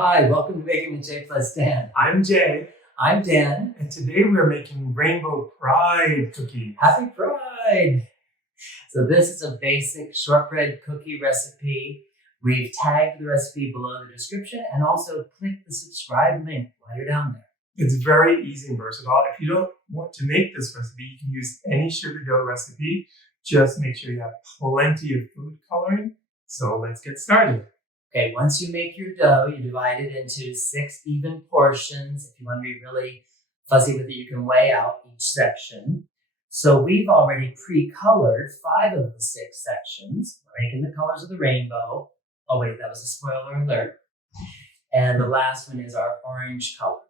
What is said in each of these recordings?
Hi, welcome to Making with Jay plus Dan. I'm Jay, I'm Dan. and today we're making Rainbow Pride cookies. Happy Pride! So this is a basic shortbread cookie recipe. We've tagged the recipe below the description and also click the subscribe link while you're down there. It's very easy and versatile. If you don't want to make this recipe, you can use any sugar dough recipe. Just make sure you have plenty of food coloring. So let's get started. Okay, once you make your dough, you divide it into 6 even portions. If you want to be really fuzzy with it, you can weigh out each section. So we've already pre-colored 5 of the 6 sections. We're making the colors of the rainbow. Oh wait, that was a spoiler alert. And the last one is our orange color.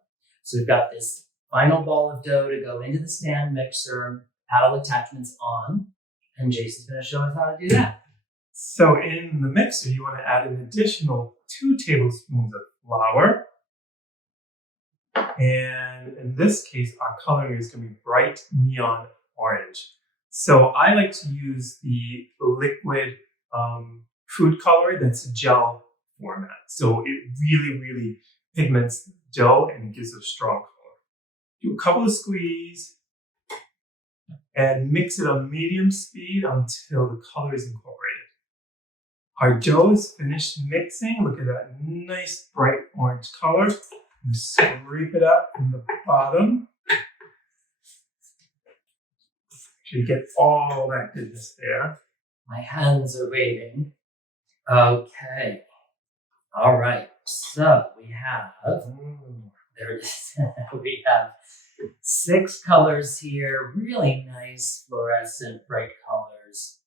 So we've got this final ball of dough to go into the stand mixer, paddle attachments on, and Jason's going to show us how to do that. So in the mixer, you want to add an additional 2 tablespoons of flour. And in this case, our coloring is going to be bright neon orange. So I like to use the liquid food color that's gel format. So it really pigments the dough and gives a strong color. Do a couple of squeeze and mix it on medium speed until the color is incorporated. Our dough is finished mixing. Look at that nice bright orange color. And scrape it up from the bottom. Make sure you get all that goodness there. My hands are waiting. Okay. All right. So we have, there it is. We have 6 colors here. Really nice fluorescent bright colors.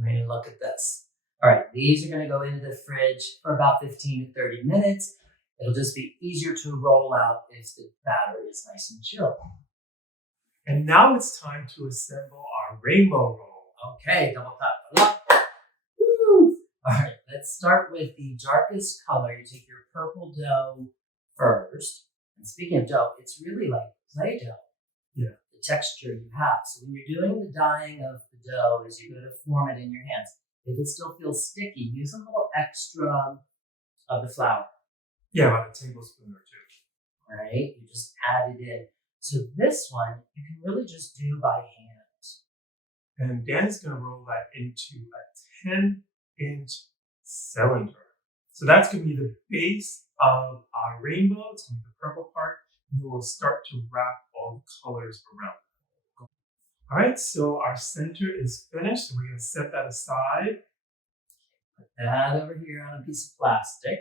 I mean, look at this. All right, these are going to go into the fridge for about 15 to 30 minutes. It'll just be easier to roll out if the batter is nice and chilled. And now it's time to assemble our rainbow roll. Okay, double tap. Woo! All right, let's start with the darkest color. You take your purple dough first. And speaking of dough, it's really like play dough. Yeah. The texture you have. So when you're doing the dyeing of the dough, as you go to form it in your hands, if it still feels sticky, use a little extra of the flour. Yeah, about a tablespoon or 2. Right? You just add it in. So this one, you can really just do by hand. And Dan is going to roll that into a 10-inch cylinder. So that's going to be the base of our rainbow. It's going to be the purple part. And then we'll start to wrap all the colors around it. All right, so our center is finished. So we're going to set that aside. Put that over here on a piece of plastic.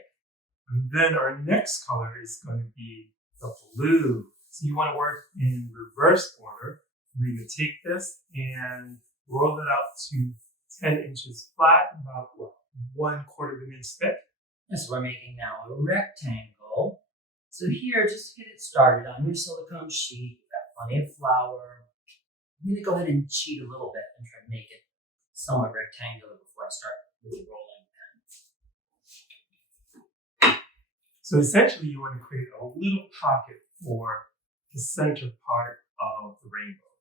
And then our next color is going to be the blue. So you want to work in reverse order. We're going to take this and roll it out to 10 inches flat, about 1/4 of an inch thick. So we're making now a rectangle. So here, just to get it started, on your silicone sheet, you've got plenty of flour. I'm going to go ahead and cheat a little bit and try to make it somewhat rectangular before I start really rolling. So essentially, you want to create a little pocket for the center part of the rainbow.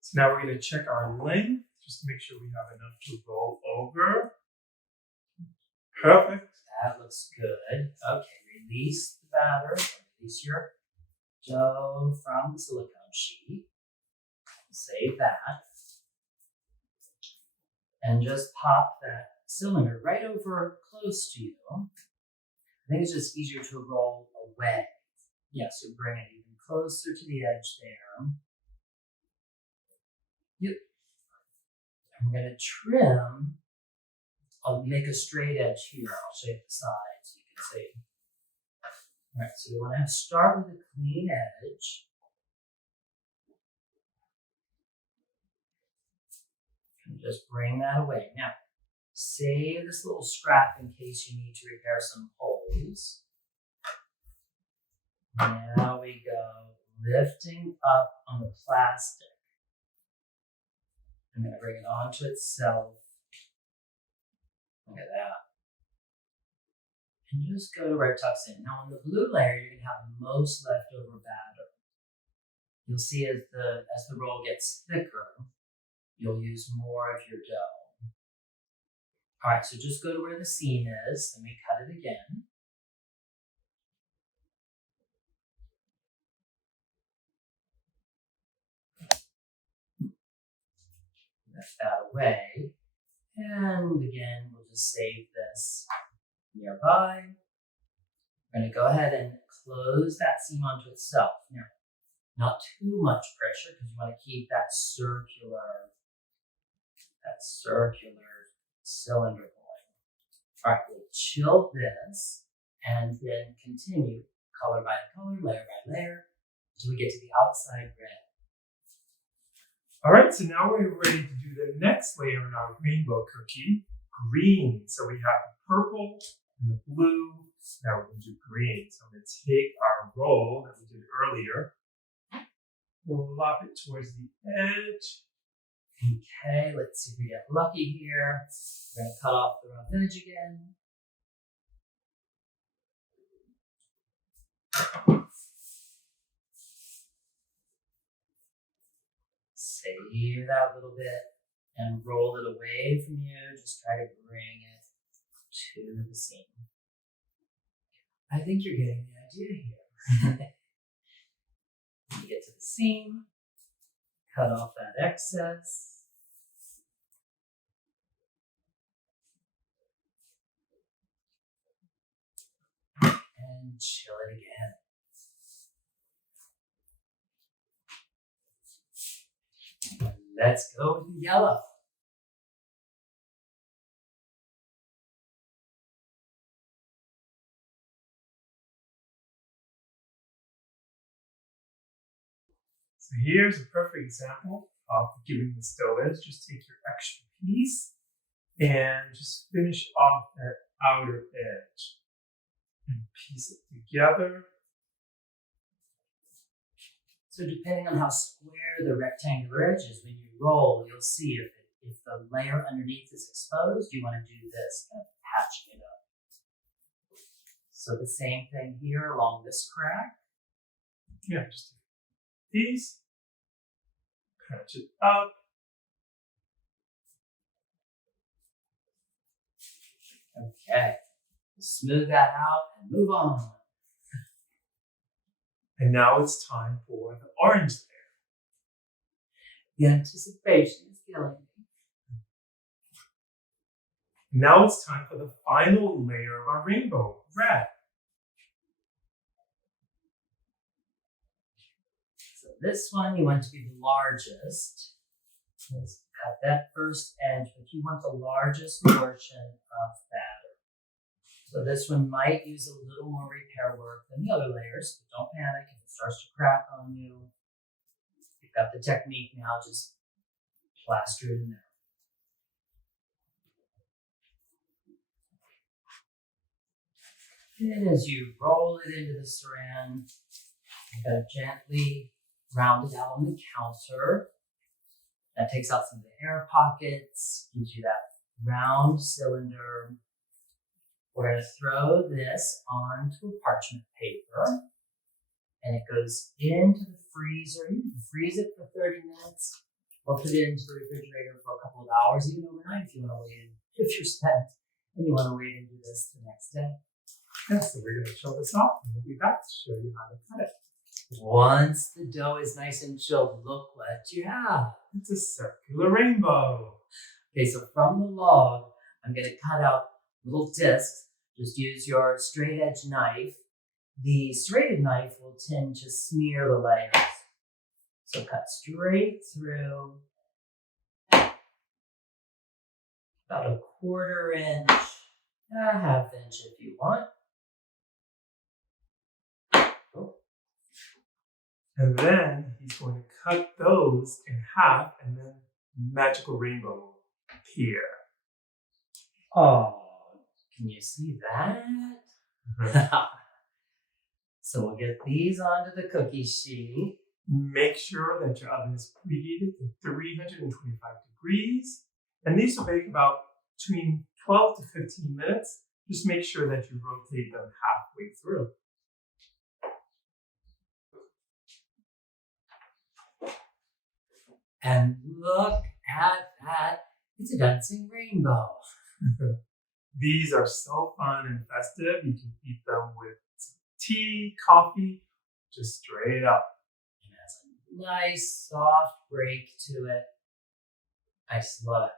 So now we're going to check our length just to make sure we have enough to roll over. Perfect. That looks good. Okay, release the batter, release your dough from the silicone sheet. Save that. And just pop that cylinder right over close to you. I think it's just easier to roll away. Yes, you bring it even closer to the edge there. Yep. I'm going to trim. I'll make a straight edge here. I'll shape the sides so you can see. All right, so we want to start with a clean edge. And just bring that away. Now, save this little scrap in case you need to repair some holes. Now we go lifting up on the plastic. I'm going to bring it onto itself. Look at that. And just go to where it tucks in. Now on the blue layer, you're going to have the most leftover batter. You'll see as the roll gets thicker, you'll use more of your dough. All right, so just go to where the seam is, and we cut it again. Lift that away. And again, we'll just save this nearby. We're going to go ahead and close that seam onto itself. Now, not too much pressure because you want to keep that circular cylinder going. All right, we'll chill this and then continue color by color, layer by layer, until we get to the outside red. All right, so now we're ready to do the next layer in our rainbow cookie, green. So we have the purple and the blue. Now we're going to do green. So I'm going to take our roll that we did earlier, flop it towards the edge. Okay, let's see if we get lucky here. We're going to cut off the rough edge again. Save that little bit and roll it away from you. Just try to bring it to the seam. I think you're getting the idea here. You get to the seam, cut off that excess. And chill it again. Let's go with the yellow. So here's a perfect example of giving this dough edge. Just take your extra piece and just finish off that outer edge and piece it together. So depending on how square the rectangular edge is, when you roll, you'll see if the layer underneath is exposed, you want to do this, kind of patching it up. So the same thing here along this crack. Yeah, just take a piece, patch it up. Okay, smooth that out and move on. And now it's time for the orange layer. The anticipation is killing me. Now it's time for the final layer of our rainbow, red. So this one you want to be the largest. Let's cut that first edge, but you want the largest portion of batter. So this one might use a little more repair work than the other layers, but don't panic if it starts to crack on you. You've got the technique now, just plaster it in there. And as you roll it into the saran, you're going to gently round it out on the counter. That takes out some of the air pockets, gives you that round cylinder. We're going to throw this onto a parchment paper, and it goes into the freezer. You can freeze it for 30 minutes or put it into the refrigerator for a couple of hours, even overnight if you want to wait, if you're spent and you want to wait and do this the next day. Yeah, so we're going to show this off and we'll be back to show you how to cut it. Once the dough is nice and chilled, look what you have. It's a circular rainbow. Okay, so from the log, I'm going to cut out little discs. Just use your straight edge knife. The serrated knife will tend to smear the layers. So cut straight through about a 1/4 inch, a 1/2 inch if you want. Oh. And then he's going to cut those in half and then magical rainbow will appear. Oh, can you see that? So we'll get these onto the cookie sheet. Make sure that your oven is preheated to 325 degrees. And these will bake about between 12 to 15 minutes. Just make sure that you rotate them halfway through. And look at that. It's a dancing rainbow. These are so fun and festive. You can eat them with some tea, coffee, just straight up. It has a nice soft break to it. I just love it.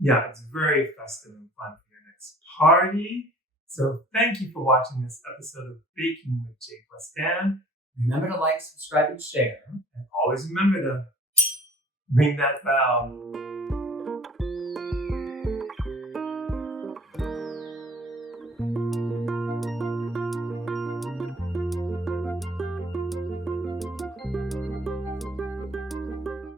Yeah, it's very festive and fun for your next party. So thank you for watching this episode of Baking with Jay plus Dan. Remember to like, subscribe, and share. And always remember to ring that bell.